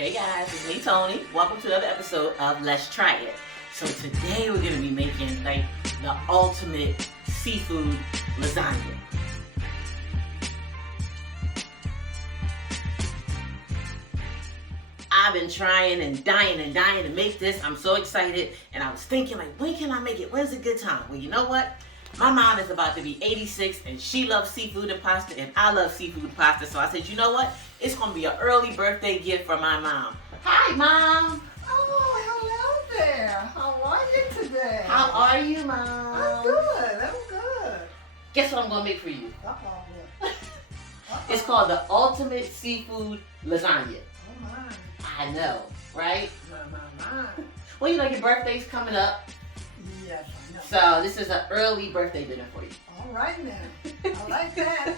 Hey guys, it's me Tony. Welcome to another episode of Let's Try It. So today we're going to be making like the ultimate seafood lasagna. I've been trying and dying to make this. I'm so excited, and I was thinking like, when can I make it? When's a good time? Well, you know what? My mom is about to be 86 and she loves seafood and pasta and I love seafood and pasta. So I said, you know what? It's going to be an early birthday gift for my mom. Hi, Mom. Oh, hello there. How are you today? How are you, Mom? I'm good. I'm good. Guess what I'm going to make for you? Uh-oh. It's called the ultimate seafood lasagna. Oh, my. I know, right? My. Well, you know, your birthday's coming up. Yes, I know. So this is an early birthday dinner for you. All right, then. I like that.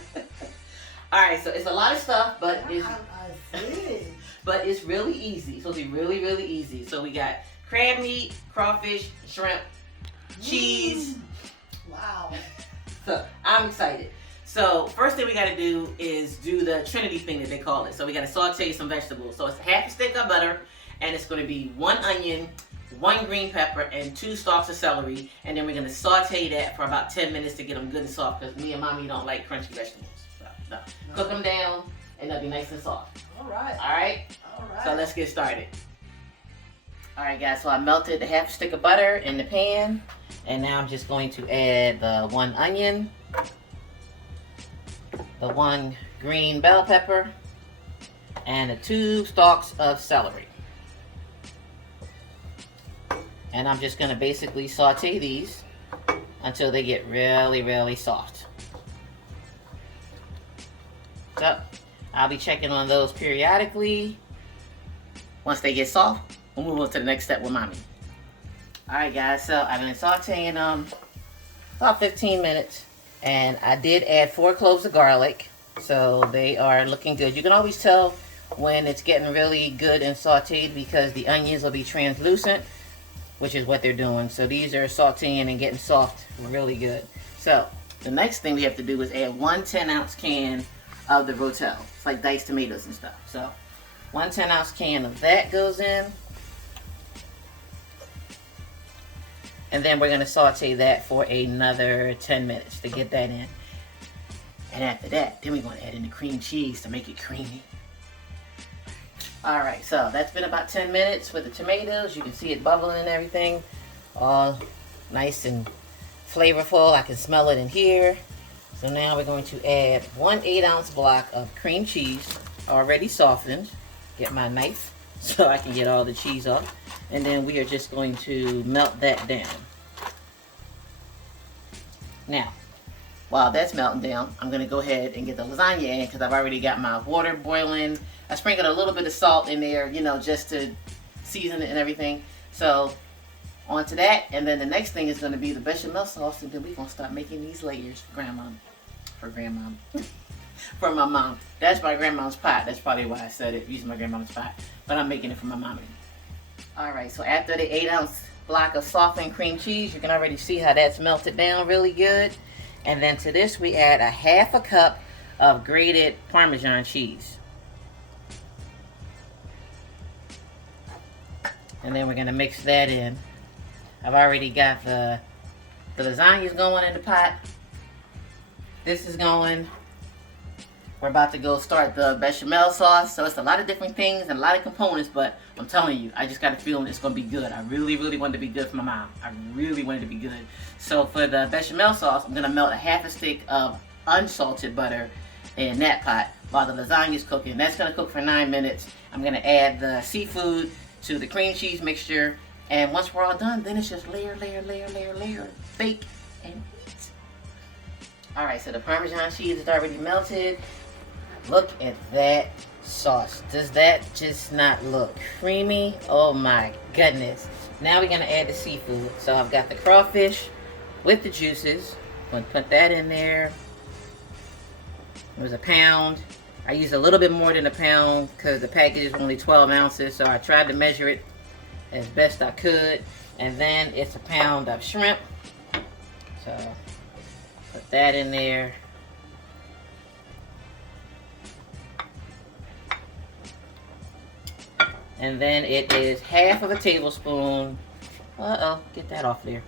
All right, so it's a lot of stuff, but I see. But it's really easy. It's supposed to be really, really easy. So we got crab meat, crawfish, shrimp, cheese. Wow. So I'm excited. So first thing we got to do is do the Trinity thing that they call it. So we got to saute some vegetables. So it's half a stick of butter, and it's going to be 1 onion, 1 green pepper, and 2 stalks of celery. And then we're going to saute that for about 10 minutes to get them good and soft, because me and Mommy don't like crunchy vegetables. So, no. Cook them down, and they'll be nice and soft. All right. All right? All right. So let's get started. All right, guys, so I melted the half stick of butter in the pan, and now I'm just going to add the 1 onion, the 1 green bell pepper, and the 2 stalks of celery. And I'm just gonna basically saute these until they get really, really soft. So I'll be checking on those periodically. Once they get soft, we'll move on to the next step with Mommy. All right, guys, so I've been sauteing about 15 minutes, and I did add 4 cloves of garlic, so they are looking good. You can always tell when it's getting really good and sauteed because the onions will be translucent, which is what they're doing. So these are sauteing and getting soft really good. So the next thing we have to do is add 1 10-ounce can of the rotel. It's like diced tomatoes and stuff. So 1 10-ounce can of that goes in. And then we're going to saute that for another 10 minutes to get that in. And after that, then we're going to add in the cream cheese to make it creamy. Alright, so that's been about 10 minutes with the tomatoes. You can see it bubbling and everything. All nice and flavorful. I can smell it in here. So now we're going to add 1 8-ounce block of cream cheese, already softened. Get my knife so I can get all the cheese off. And then we are just going to melt that down. Now, while that's melting down, I'm going to go ahead and get the lasagna in because I've already got my water boiling. I sprinkled a little bit of salt in there, you know, just to season it and everything. So, onto that. And then the next thing is going to be the bechamel sauce. And then we're going to start making these layers for Grandma. For my mom. That's my grandma's pot. That's probably why I said it, using my grandma's pot. But I'm making it for my mommy. Alright, so after the 8-ounce block of softened cream cheese, you can already see how that's melted down really good. And then to this we add a 1/2 cup of grated parmesan cheese. And then we're going to mix that in. I've already got the lasagnas going in the pot. This is going. We're about to go start the bechamel sauce. So it's a lot of different things and a lot of components, but I'm telling you, I just got a feeling it's going to be good. I really, really want it to be good for my mom. I really want it to be good. So for the bechamel sauce, I'm going to melt a 1/2 stick of unsalted butter in that pot while the lasagna is cooking. That's going to cook for 9 minutes. I'm going to add the seafood to the cream cheese mixture, and once we're all done, then it's just layer, bake and eat. Alright, so the Parmesan cheese is already melted. Look at that sauce. Does that just not look creamy? Oh my goodness. Now we're going to add the seafood. So I've got the crawfish with the juices. I'm going to put that in there. It was a pound. I used a little bit more than a pound because the package is only 12 ounces. So I tried to measure it as best I could. And then it's a pound of shrimp. So put that in there. And then it is half of a tablespoon. Get that off there.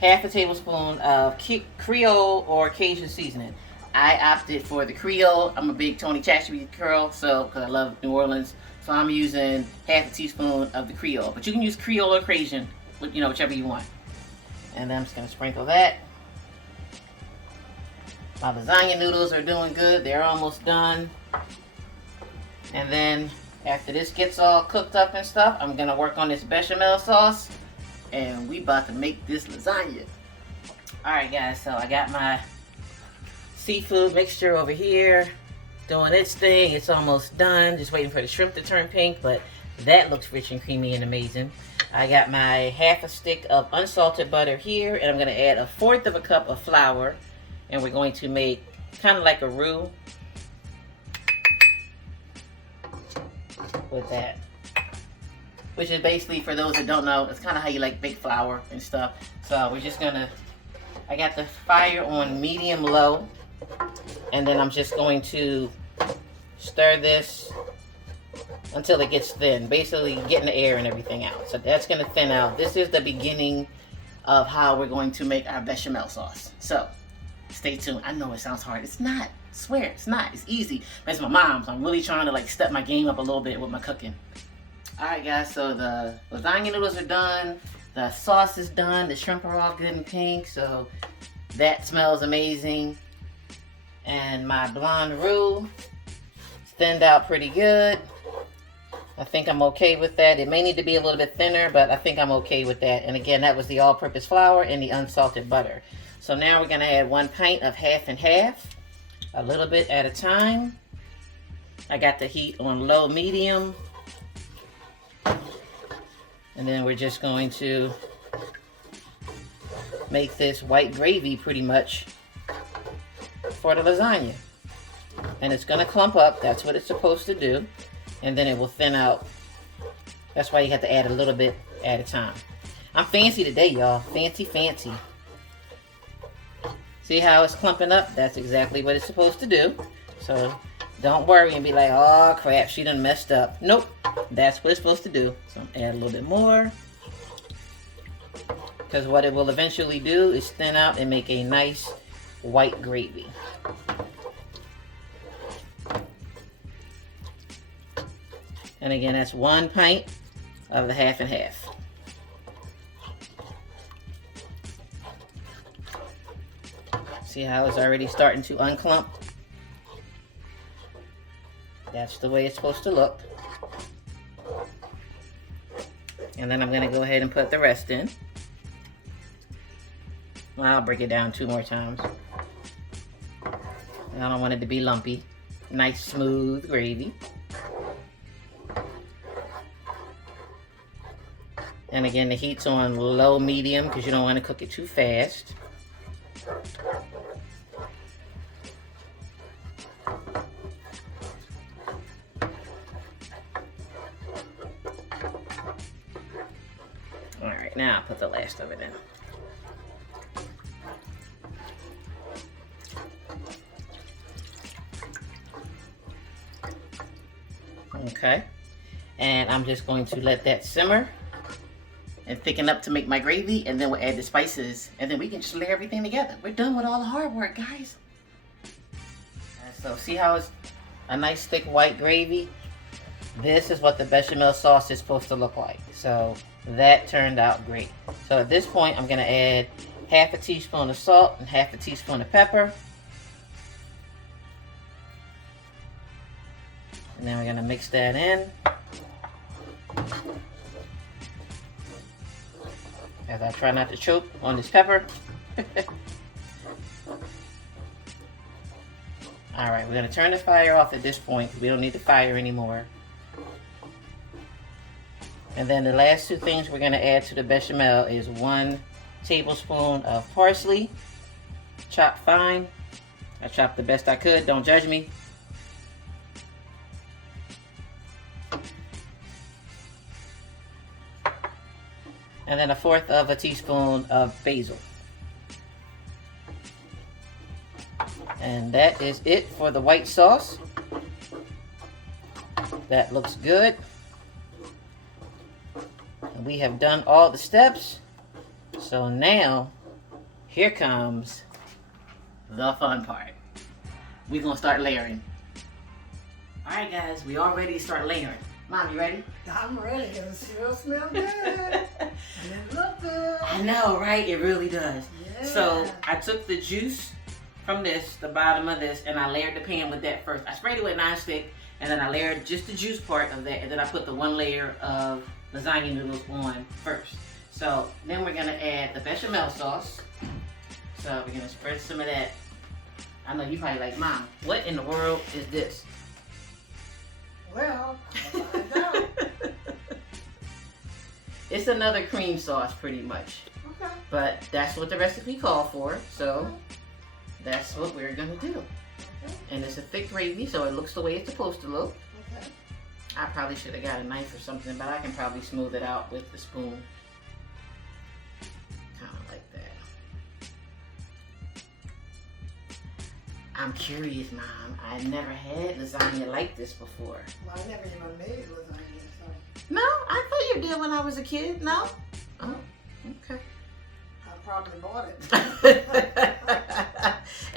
Half a tablespoon of Creole or Cajun seasoning. I opted for the Creole. I'm a big Tony Chachery girl, so because I love New Orleans, so I'm using half a teaspoon of the Creole. But you can use Creole or Cajun, whichever you want. And then I'm just gonna sprinkle that. My lasagna noodles are doing good. They're almost done. And then after this gets all cooked up and stuff, I'm gonna work on this bechamel sauce, and we about to make this lasagna. All right, guys. So I got my seafood mixture over here doing its thing. It's almost done. Just waiting for the shrimp to turn pink, but that looks rich and creamy and amazing. I got my half a stick of unsalted butter here, and I'm gonna add 1/4 of a cup of flour, and we're going to make kind of like a roux with that, which is basically, for those that don't know, it's kind of how you like bake flour and stuff. So we're just gonna, I got the fire on medium low, and then I'm just going to stir this until it gets thin, basically getting the air and everything out. So that's gonna thin out. This is the beginning of how we're going to make our bechamel sauce. So stay tuned. I know it sounds hard. It's not. I swear, it's not. It's easy. That's my mom, so I'm really trying to like step my game up a little bit with my cooking. Alright guys, so the lasagna noodles are done. The sauce is done. The shrimp are all good and pink, so that smells amazing. And my blonde roux thinned out pretty good. I think I'm okay with that. It may need to be a little bit thinner, but I think I'm okay with that. And again, that was the all-purpose flour and the unsalted butter. So now we're gonna add 1 pint of half and half, a little bit at a time. I got the heat on low medium. And then we're just going to make this white gravy pretty much for the lasagna. And it's gonna clump up, that's what it's supposed to do. And then it will thin out. That's why you have to add a little bit at a time. I'm fancy today, y'all. Fancy, fancy. See how it's clumping up? That's exactly what it's supposed to do. So don't worry and be like, oh crap, she done messed up. Nope, that's what it's supposed to do. So add a little bit more. Because what it will eventually do is thin out and make a nice white gravy. And again, that's 1 pint of the half and half. See how it's already starting to unclump? That's the way it's supposed to look. And then I'm gonna go ahead and put the rest in. Well, I'll break it down 2 more times. I don't want it to be lumpy. Nice smooth gravy. And again, the heat's on low medium because you don't want to cook it too fast. Alright, now I'll put the last of it in. Okay. And I'm just going to let that simmer and thicken up to make my gravy, and then we'll add the spices, and then we can just layer everything together. We're done with all the hard work, guys. So see how it's a nice thick white gravy? This is what the bechamel sauce is supposed to look like. So that turned out great. So at this point, I'm gonna add half a teaspoon of salt and half a teaspoon of pepper. And then we're gonna mix that in. As I try not to choke on this pepper. Alright, we're going to turn the fire off at this point. We don't need the fire anymore. And then the last 2 things we're going to add to the bechamel is 1 tablespoon of parsley, chopped fine. I chopped the best I could, don't judge me. And then 1/4 of a teaspoon of basil. And that is it for the white sauce. That looks good. We have done all the steps. So now, here comes the fun part. We're gonna start layering. All right, guys, we all ready to start layering. Mom, you ready? I'm ready. It sure smells good. And it looks good. I know, right? It really does. Yeah. So I took the juice from this, the bottom of this, and I layered the pan with that first. I sprayed it with nonstick, and then I layered just the juice part of that, and then I put the one layer of lasagna noodles on first. So then we're gonna add the bechamel sauce. So we're gonna spread some of that. I know you probably like, Mom, what in the world is this? Well, I'll find out. It's another cream sauce, pretty much. Okay. But that's what the recipe called for, so that's what we're gonna do. Okay. And it's a thick gravy, so it looks the way it's supposed to look. Okay. I probably should have got a knife or something, but I can probably smooth it out with the spoon. Kind of like that. I'm curious, Mom. I never had lasagna like this before. Well, I never even made lasagna, so No, I thought you did when I was a kid. No? Oh, okay. I probably bought it.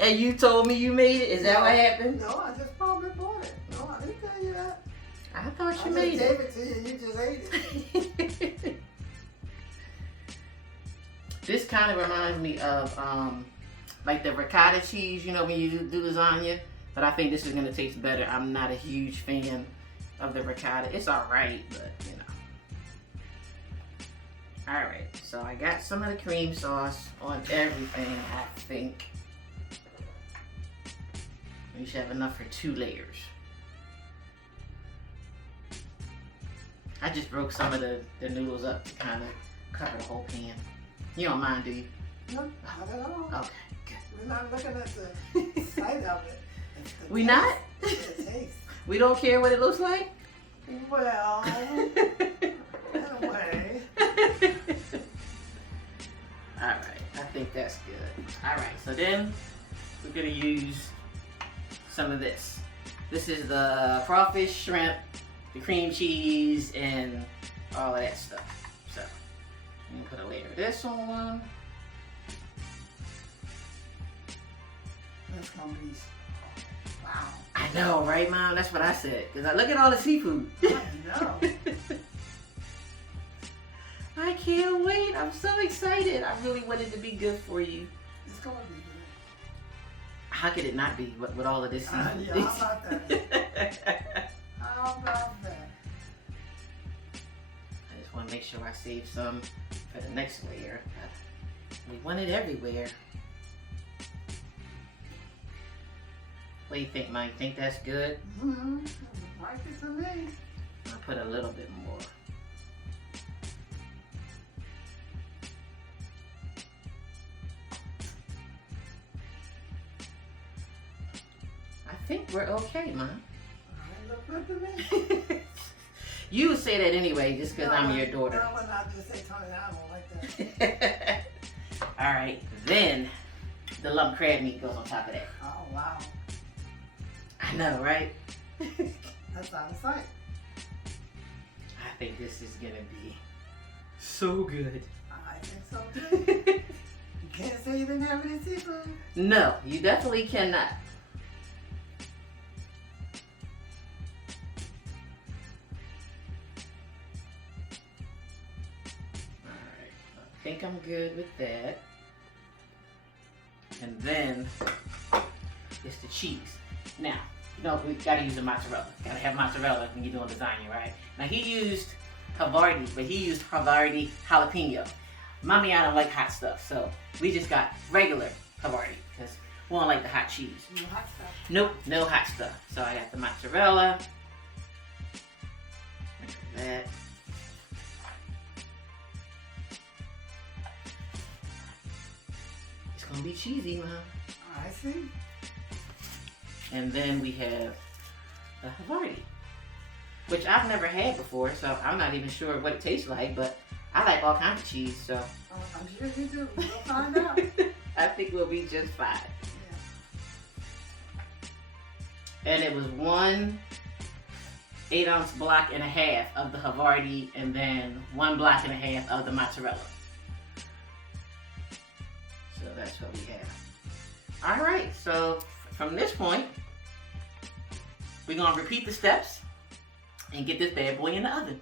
And you told me you made it? Is that what happened? No, I just probably bought it. No, I didn't tell you that. I thought you I made just it. gave it to you and you just ate it. This kind of reminds me of like the ricotta cheese, you know, when you do lasagna. But I think this is going to taste better. I'm not a huge fan of the ricotta. It's alright, but you know. Alright, so I got some of the cream sauce on everything, I think. We should have enough for 2 layers. I just broke some of the noodles up to kind of cover the whole pan. You don't mind, do you? No, not at all. Okay, good. We're not looking at the sight of it. It's the We taste. not? It's the taste. We don't care what it looks like? Well, in a way. Alright, I think that's good. Alright, so then we're going to use some of this. This is the crawfish, shrimp, the cream cheese, and all of that stuff. So, I'm going to put a layer of this on. That's gonna be, wow. I know, right, Mom? That's what I said. Because I look at all the seafood. I know. I can't wait. I'm so excited. I really want it to be good for you. It's gonna be good. How could it not be with all of this seafood? Yeah, how about that? How about that? I just want to make sure I save some for the next layer. We want it everywhere. What do you think, Mike? Think that's good? Mm-hmm. Like it to me. I'll put a little bit more. I think we're okay, Mom. It look good to me. You would say that anyway, just because I'm your daughter. No, when I just say Tony, I don't like that. Alright, then the lump crab meat goes on top of that. Oh, wow. I know, right? That's out of sight. I think this is gonna be so good. I think so too. You can't say you didn't have any seafood. No, you definitely cannot. Alright, I think I'm good with that. And then it's the cheese. Now, you know, we gotta use the mozzarella. Gotta have mozzarella when you're doing lasagna, right? Now he used havarti, but he used havarti jalapeno. Mommy, I don't like hot stuff, so we just got regular havarti because we don't like the hot cheese. No hot stuff. Nope, no hot stuff. So I got the mozzarella. Look at that. It's gonna be cheesy, Mom. I see. And then we have the havarti, which I've never had before, so I'm not even sure what it tastes like, but I like all kinds of cheese, so I'm sure you do. We'll find out. I think we'll be just fine. Yeah. And it was one 8-ounce block and a half of the havarti, and then 1 block and a half of the mozzarella. So that's what we have. All right, so from this point, we're gonna repeat the steps and get this bad boy in the oven.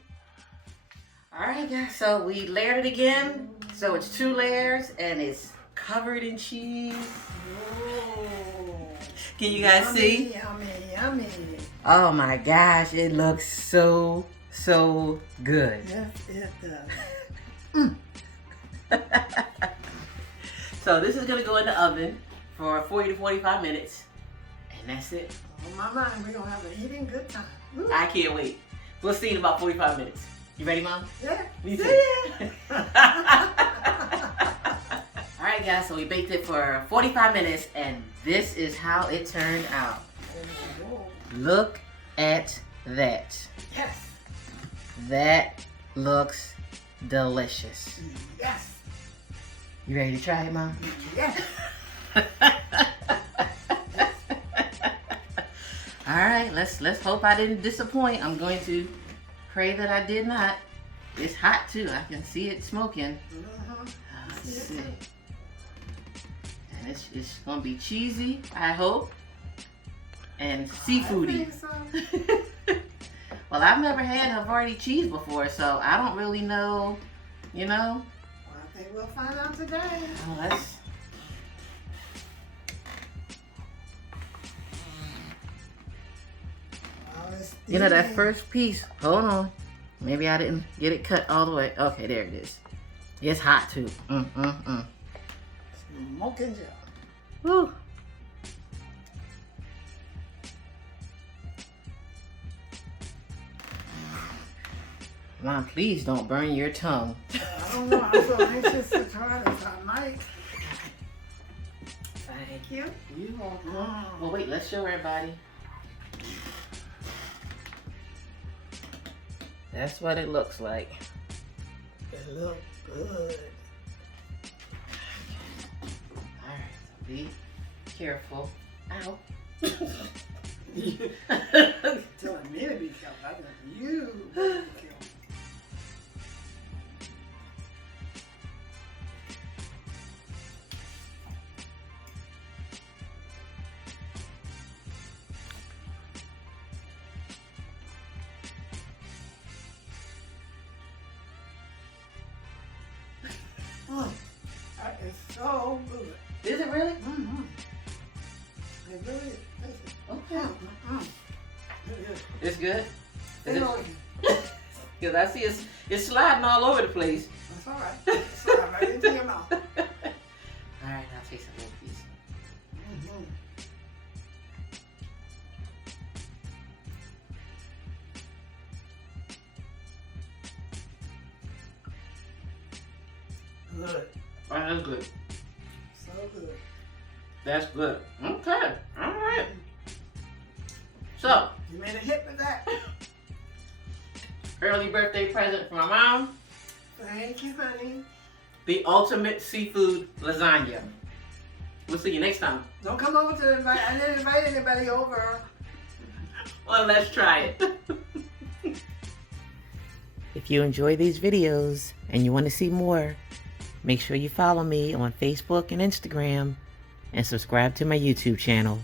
All right, guys, so we layered it again. So it's 2 layers and it's covered in cheese. Oh, Can you guys see? Yummy, yummy. Oh my gosh, it looks so good. Yes, it does. So this is gonna go in the oven for 40 to 45 minutes, and that's it. On my mind, we're gonna have an eating good time. Woo. I can't wait. We'll see in about 45 minutes. You ready, Mom? Yeah. Me too. All right, guys, so we baked it for 45 minutes, and this is how it turned out. Look at that. Yes. That looks delicious. Yes. You ready to try it, Mom? Yes. All right, let's hope I didn't disappoint. I'm going to pray that I did not. It's hot too. I can see it smoking. Let's see. And it's gonna be cheesy, I hope, and seafoody. I think so. Well, I've never had havarti cheese before, so I don't really know. You know. Well, I think we'll find out today. Oh, let's. You know that first piece. Hold on. Maybe I didn't get it cut all the way. Okay, there it is. It's hot too. Smoking gel. Woo. Mom, please don't burn your tongue. I don't know. I'm so anxious to try this. I might. Thank you. You welcome. Well, wait. Let's show everybody. That's what it looks like. It looks good. Alright, so be careful. Ow. Telling me to be careful. I think you be careful. That is so good. Is it really? Mm-hmm. It really is. Okay. Mm-hmm. It is. It's good? You know, Because I see it's sliding all over the place. that's all right. It's all right into your mouth. Alright, I'll take some little piece. Mm-hmm. Good. Oh, that's good. So good. That's good. Okay. Alright. So, You made a hit with that. early birthday present from my mom. Thank you, honey. The ultimate seafood lasagna. We'll see you next time. Don't come over to invite. I didn't invite anybody over. Well, let's try it. If you enjoy these videos and you want to see more, make sure you follow me on Facebook and Instagram and subscribe to my YouTube channel.